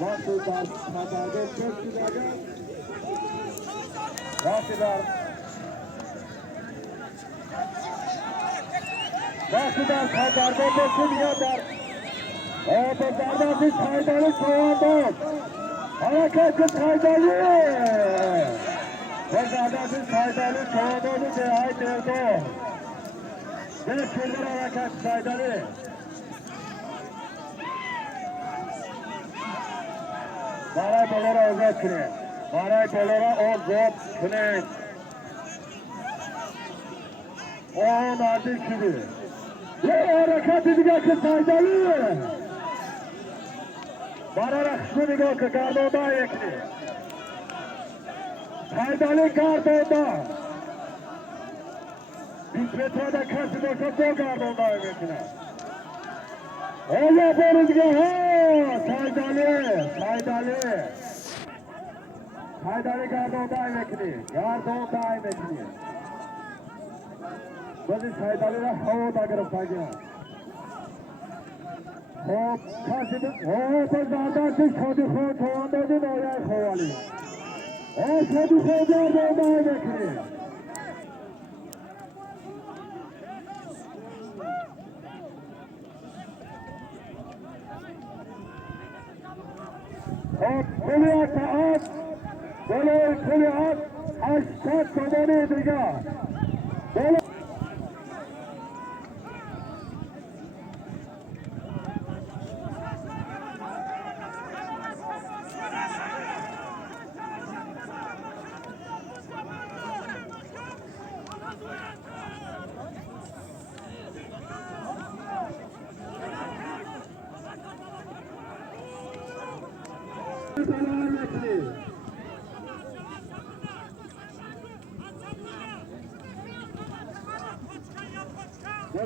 وقتی در خطرده کشی داگر وقتی در خطرده کشی دیگر در به زردازی سایدالی شوان داد حرکت سایدالی به زردازی سایدالی شوان دادی دهی دیردو به چلبر حرکت سایدالی برای بلو را آزاد کنید برای بلو را آزاد کنید نزدیک شدی یه حرکت دیگه که سایدالی برای رخشو نگاه که گردانده یکی سایدالی گردانده بیش بتواده کسی باشه دو گردانده میکنه اولا برو دیگه ها سایدالی گردانده میکنی گردانده میکنی بازی سایدالی را هوا دا گرفته گیره خب کسی به زردستی شادی خود توان دادی نایه خوالی شادی خود گردانده میکنی کلی اتحاد بلوی کلی ات 80 تومانی دیگر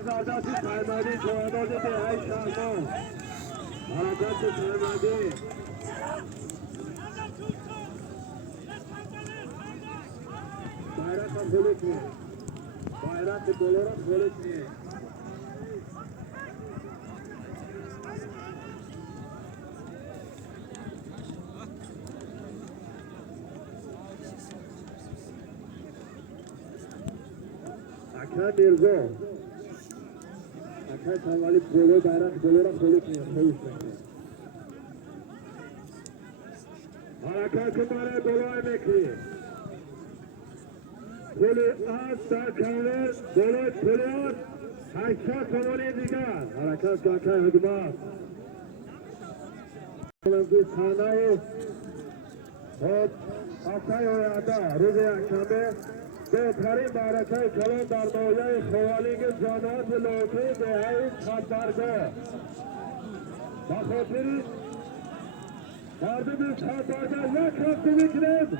زردستی سرمدی جوانات دهی شرمان حرکت سرمدی bayrak هم خلوک نید bayrak دلار هم خلوک نید اکرم میرزا اکرم ولی بلو bayrak دلار هم خلوک نید خویش نکنید حرکت برای بلوی میکنید کلی از در کنار بلوی پلیان 80 تومانی دیگر حرکت که حکمت خانه خود هفته آینده روز یکشنبه بهترین معرکه کلان در ناحیه خوالینگ جانات لوطی دهه خطرگاه به خاطر مردم خطرگاه یک هفته میکنید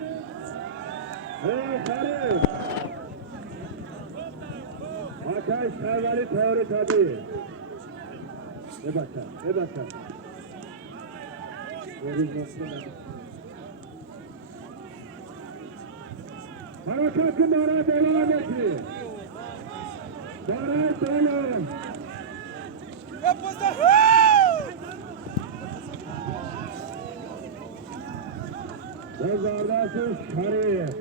آخرین آکای سروری تیاری تابی ببکن حرکت که برای دلان یکی برای دلان زردست شریف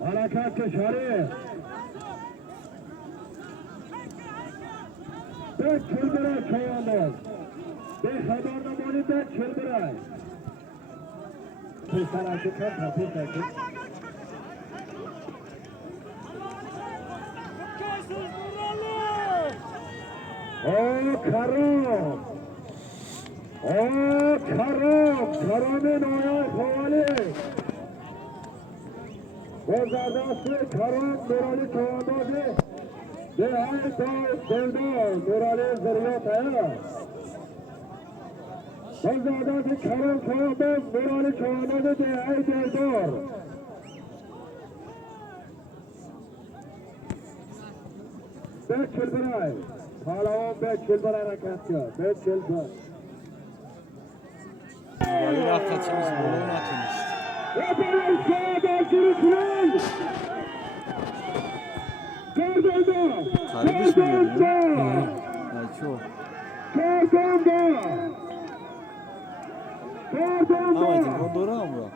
حرکت که شریف به چل برای چوانداز به خبر نمانی به چل برای پیسر اکی کن پیسر اکی کرام نایه خوالی با زردست کرام نورالی چواندازی دهی دلدار نورالی زریات ہے با زردست کرام چوانداز نورالی چواندازی دهی دلدار به چل برای پالوان به چل برای رکت کرد به چل برای ولی رفت چیز بلو نتونست و برای شاد آجوری خریدش میگردیم بچه Çarşamba. Ama Çarşamba. telefon doğru mu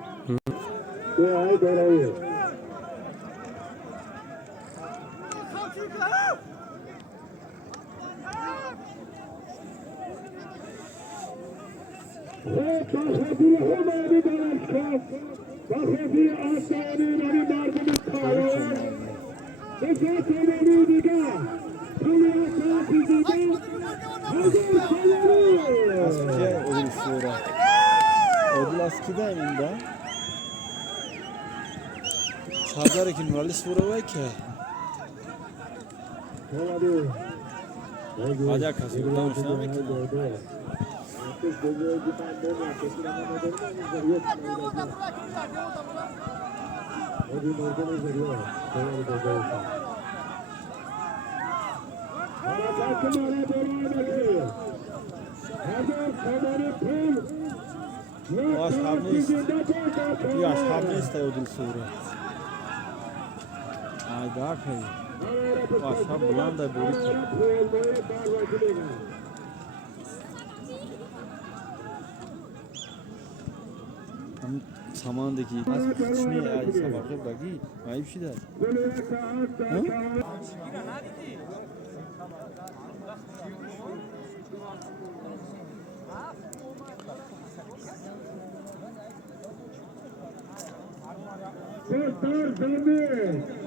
bu? Ay doğru. Bakhafi Hamadi Danışkan, Bakhafi Asani Mani Mardini Kaya, Esat Hamadi Diga, Kaya Safi Diga, Hazır Sayarı. Askiye ödül sonra. Ödül askide eminde. Çağlar iki numaralı sonra var ki. Hamadi. Hadi arkadaşlar, buradan hoşuna mı ki? Bir ashab ne istiyor ödül sonra. Haydi akayım. O ashab bulan da böyle. हम सामान देखिए आज कुछ नहीं आज सामान के बाकी आई भी था Serdar Demir.